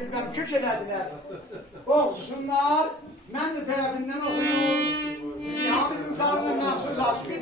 Bilmem kök elədilər. Oxusunlar, mən də tərəfindən oxuyum. Nihamidin sağlığına məxsus aşkı.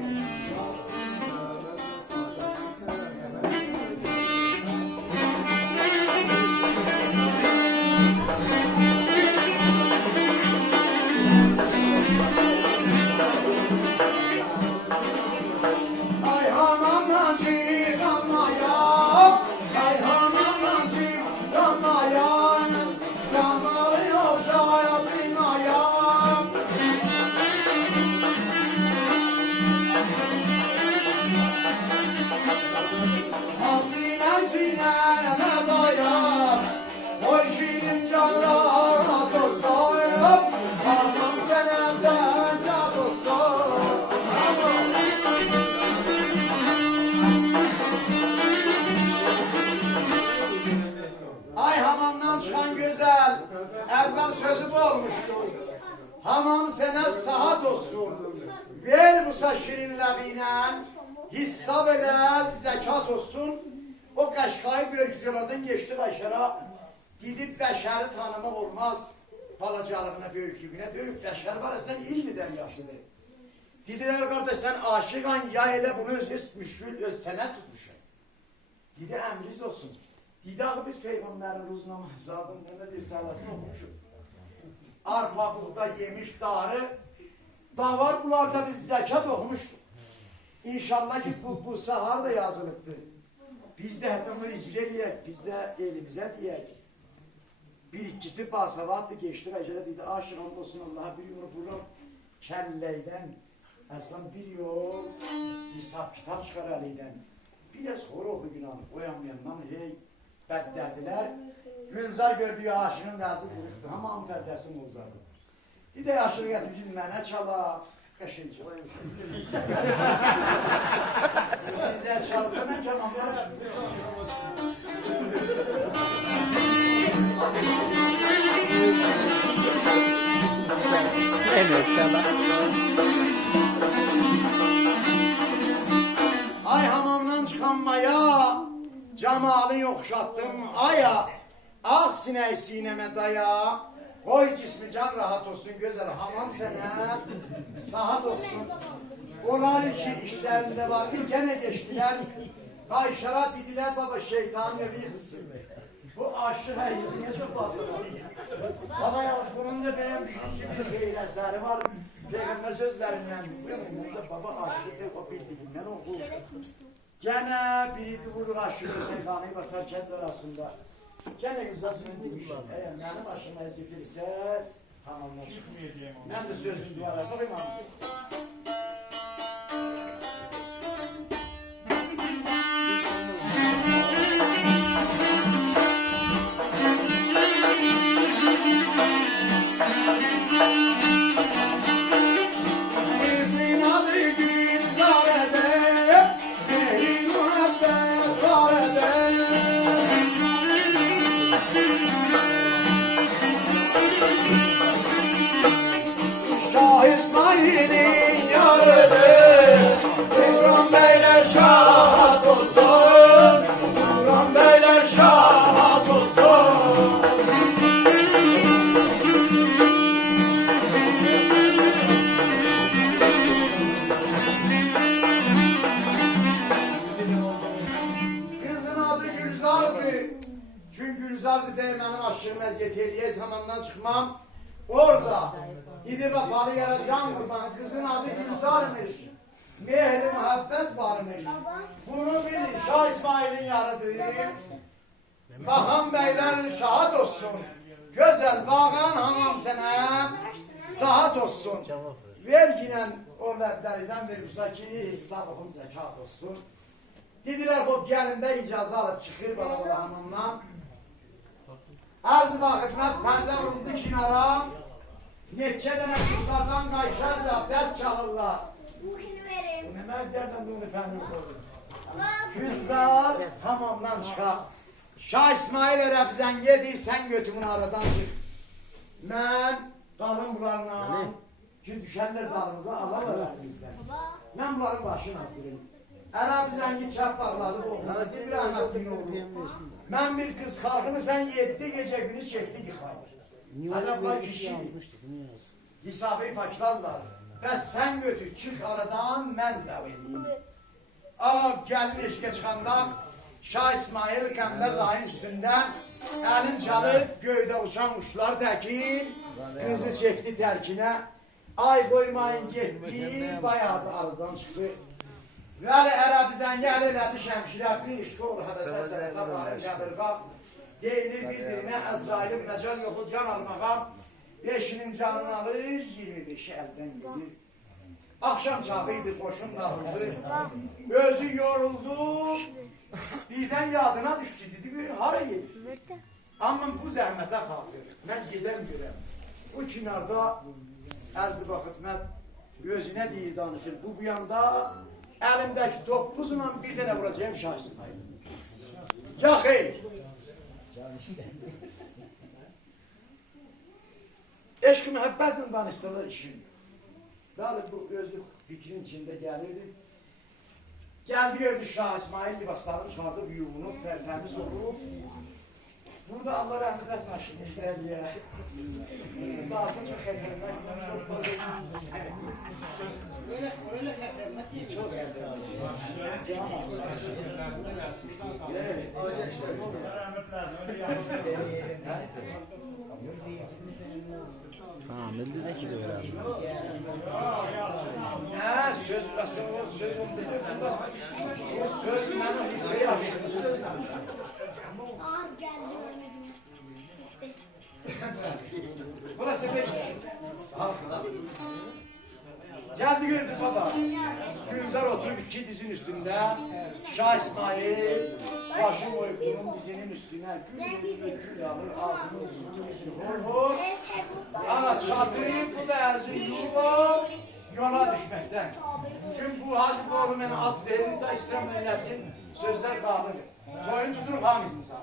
Evvel sözü bu olmuştu. Hamam sene saat olsun. Ver bu şirin labinen hissa belə zekat olsun. O Qaşqayı bölgücülərdən geçti Qaşara. Gidip bəşəri tanımaq olmaz. Balacalığına, böyüklüğüne. Böyük bəşər var, sən ilmi dəryasıdır. Dedilər, qardaş, sən aşıqan ya elə bunu öz müşkül, öz sənət tutmuşsun. Dedi, əmriz olsun. Dedi, ağı biz Peyğəmbərin ruznama hesabında bir sərlasını oxumuşuq. Arpa, buğda, yemiş, darı, da var, bunlarda biz zəkat oxumuşduq. İnşallah ki, bu sahar da yazılıbdır. Biz də hətta bunu icra eləyək, biz də elimizə deyək. Bir ikisi basavaddı, geçti Qaşara, dedi, aşıqan olsun Allah'a bir yolu vururum. Kəlləydən, əslən bir yol, hesab kitab çıxar əliydən. Biraz xor oxu günahını qoyamayandan, hey, bəddədilər. Gülzar gördüyü aşığın qəzi qırıqdır, hamam pərdəsi Muzardır. Bir də aşığı gətirmişim, mənə çala, qəşin çala. Sizlər çalsa, mən kəmanlar Ay hamamdan çıxan maya, camalını yoxşatdım aya, ağ sinəy sinəmə daya, qoy cismi can rahat olsun, gözəl hamam sənə saat olsun. Onlar ki işlərində var, bir gene geçtiler, Qaşara dediler, baba şeytanın evi xısın. Bu aşığı her yerine çok basılar. Bana ya, bunun da beğenmişim bir xeyir əsəri var. Peyğəmbər sözlərindən, baba aşığı o bildiğinden oku. Gene biriydi vurur aşığı, meyhanayı batar kendi arasında. Gene güzel söz demişim, eğer benim aşıma ezilirse tamamlaşır. Ben de sözün duvara sorayım ama. Hamamdan çıkmam, orada gidip afalı yere can kurban, kızın adı Gülzar'mış, mehri muhabbet varmış. Bunu bilin, Şah İsmail'in yaradığı, Bakan beyler şahat olsun, güzel bağan hamam sana saat olsun. Verginen o ləbləridən verirsə ki, hesabım zəkat olsun. Dedilər, o gəlində icazə alıb çıxır bala hamamdan. Az vaxtlar pərdə vuruldu kinara, neçə dənə kızlardan qayşarca dərd çalırlar. Bu kimi verim. Bu nə məhdiyədən bunu fəndir qoyur? Gülzar hamamdan çıxar. Şah İsmail ərəbzən gedir, sən götümün aradan çıx. Mən qalım bunlarla, ki düşənlər dalımıza alarlar əlimizdən. Mən bunların başını azdırayım. Ərəb zəngi çap bağladı oğluna. Dedi rəhmətliyin oğlu. Mən bir qız xalqını sən 7 gecə günü çəkdi yıxayır. Ədəblar kişidir. Hesabı paklarlar. Bəs sən götür, çıx aradan, mən dəv edeyim. Ağa gəlin eşqə çıxanda Şah İsmail Qəmbər dayın üstündə əlin çalıb göydə uçan quşlar təkil qızı çəkdi tərkinə. Ay qoymayın getdi, bayağı da aradan çıxdı. Vəli ərəb zəngi əl elədi şəmşirə, bir işqə olur həvəsə sənətə barın qəbir bax. Deyilir bir-birinə Əzrailin məcal yoxu can almağa. 5'inin canını alır, 25'i elden gelir. Akşam çağıydı, koşun dağıldı. Özü yoruldu. Birden yadına düştü, dedi bir hara gelir. Ama bu zəhmətə xatır. Mən gedəm görəm. Bu kinarda Əziz Baxıtmət özünə deyir, danışır. Bu yanda əlimdəki topuzla bir dənə vuracağım Şah İsmail. Ya xeyr. Eşq-i mühəbbətle danışsalar işin. Bəli, bu özlük fikrin içində gəlirdi. Gəldi gördü Şah İsmail libaslarını çıxardı, yuvunu, tərtəmiz olub. Burada Allah rəhmət eləsin aşkını istərliyə. Dağısın çox xətərmək, çox fazla. Öyle xətərmək değil, çok xətərmək. Tamam, elde de ki öğrendim. Ne söz basın o söz oldu. O söz benim bir yaşlı söz. Burası beş. Geldi gördü baba. Gülzar oturup iki dizin üstünde. Şah İsmail başı koyup bunun dizinin üstüne gül alır, ağzını sürtür, hor. Ama çatıyı bu da Erzurum yola düşmekten. Çünkü bu Hacı Doğru beni at verir de İslam eylesin, sözler kalır. Boyun tuturup hamız insanı.